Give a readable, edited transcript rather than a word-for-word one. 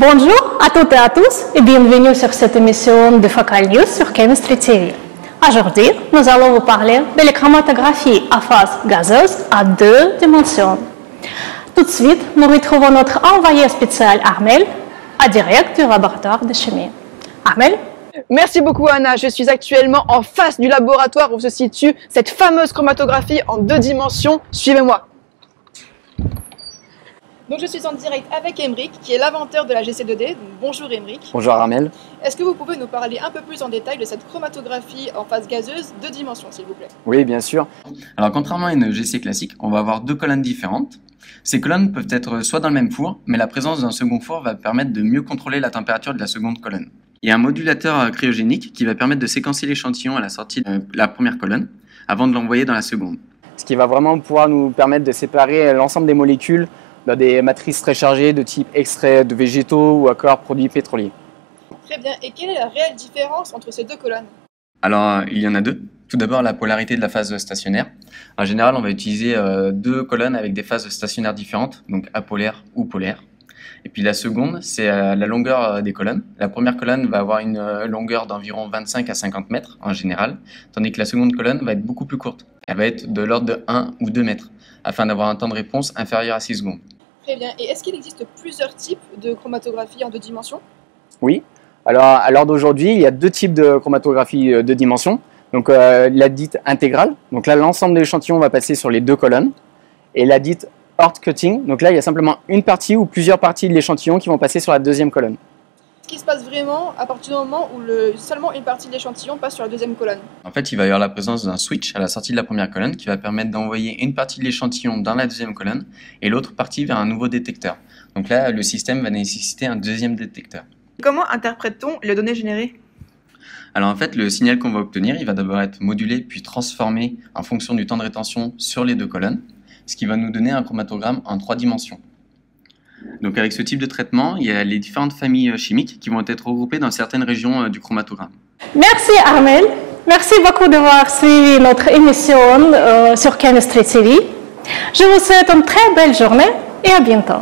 Bonjour à toutes et à tous et bienvenue sur cette émission de Focal News sur Chemistry TV. Aujourd'hui, nous allons vous parler de la chromatographie à phase gazeuse à 2 dimensions. Tout de suite, nous retrouvons notre envoyé spécial Armel, en direct du laboratoire de chimie. Armel? Merci beaucoup Anna, je suis actuellement en face du laboratoire où se situe cette fameuse chromatographie en 2 dimensions. Suivez-moi. Donc je suis en direct avec Emeric, qui est l'inventeur de la GC2D. Donc, bonjour Emeric. Bonjour Armel. Est-ce que vous pouvez nous parler un peu plus en détail de cette chromatographie en phase gazeuse 2 dimensions, s'il vous plaît? Oui, bien sûr. Alors contrairement à une GC classique, on va avoir 2 colonnes différentes. Ces colonnes peuvent être soit dans le même four, mais la présence d'un second four va permettre de mieux contrôler la température de la seconde colonne. Il y a un modulateur cryogénique qui va permettre de séquencer l'échantillon à la sortie de la première colonne avant de l'envoyer dans la seconde. Ce qui va vraiment pouvoir nous permettre de séparer l'ensemble des molécules dans des matrices très chargées de type extraits de végétaux ou encore produits pétroliers. Très bien, et quelle est la réelle différence entre ces 2 colonnes? Alors il y en a 2. Tout d'abord la polarité de la phase stationnaire. En général on va utiliser 2 colonnes avec des phases stationnaires différentes, donc apolaires ou polaires. Et puis la seconde, c'est la longueur des colonnes. La première colonne va avoir une longueur d'environ 25 à 50 mètres en général, tandis que la seconde colonne va être beaucoup plus courte. Elle va être de l'ordre de 1 ou 2 mètres, afin d'avoir un temps de réponse inférieur à 6 secondes. Très bien, et est-ce qu'il existe plusieurs types de chromatographie en 2 dimensions? Oui, alors à l'heure d'aujourd'hui, il y a 2 types de chromatographie 2 dimensions. Donc la dite intégrale, donc là l'ensemble de l'échantillon va passer sur les 2 colonnes, et la dite hard cutting, donc là il y a simplement une partie ou plusieurs parties de l'échantillon qui vont passer sur la 2e colonne. Ce qui se passe vraiment à partir du moment où seulement une partie de l'échantillon passe sur la 2e colonne. En fait, il va y avoir la présence d'un switch à la sortie de la première colonne qui va permettre d'envoyer une partie de l'échantillon dans la 2e colonne et l'autre partie vers un nouveau détecteur. Donc là, le système va nécessiter un 2e détecteur. Comment interprète-t-on les données générées? Alors en fait, le signal qu'on va obtenir, il va d'abord être modulé puis transformé en fonction du temps de rétention sur les 2 colonnes, ce qui va nous donner un chromatogramme en 3 dimensions. Donc avec ce type de traitement, il y a les différentes familles chimiques qui vont être regroupées dans certaines régions du chromatogramme. Merci Armel. Merci beaucoup d'avoir suivi notre émission sur Chemistry TV. Je vous souhaite une très belle journée et à bientôt.